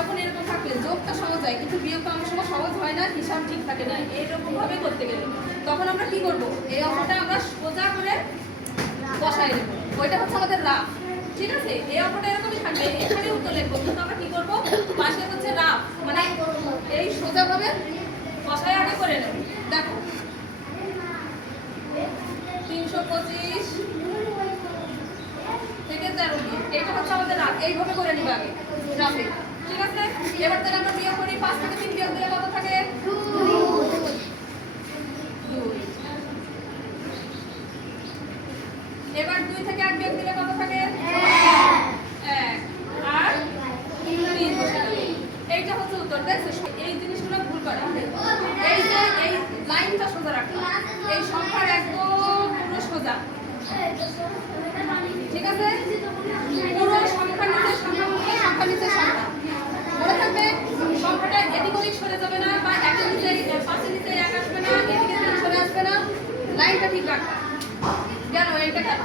তখন এরকম থাকলে যোগটা সহজ হয়, কিন্তু বিয়োগটা অনেক সময় সহজ হয় না, হিসাব ঠিক থাকে না। এইরকম ভাবে করতে গেলে তখন আমরা কি করব, এই অঙ্কটা আমরা সোজা করে বসাই দেবো। ওইটা হচ্ছে আমাদের রাফ, ঠিক আছে? এই অঙ্কটা এরকমই থাকবে, এখানে উত্তর লিখবো, কিন্তু আমরা কি করবো, পাশে হচ্ছে রাফ, মানে এই সোজা ভাবে বসাই আগে করে নেব। দেখো 325 থেকে 0 দিয়ে এটা হচ্ছে আমাদের রাফ, এইভাবে করে নিব আগে রাফে, ঠিক আছে? এবার তাহলে আমরা বিয়োগ করি, 5 থেকে 3 বিয়োগ দিলে কত থাকে? 2। এবার 2 থেকে 8 বিয়োগ দিলে কত থাকে? 1। আর 3 বসে গেল। এইটা হচ্ছে উত্তর। দেখছো এই জিনিসগুলো ভুল করে, এই যে এই লাইনটা সোজা রাখা, এই সংখ্যার একদম পুরো সোজা, ঠিক আছে? পুরো সংখ্যার নিচে সংখ্যা, সংখ্যার নিচে সংখ্যা মনে থাকবে। সংখ্যাটা এদিক ওদিক সরে যাবে না, বা একের নিচে 5-এর নিচে 1 আসবে না, এদিকে 3 সরে আসবে না, লাইনটা ঠিক রাখা। কেন এইটা কেন?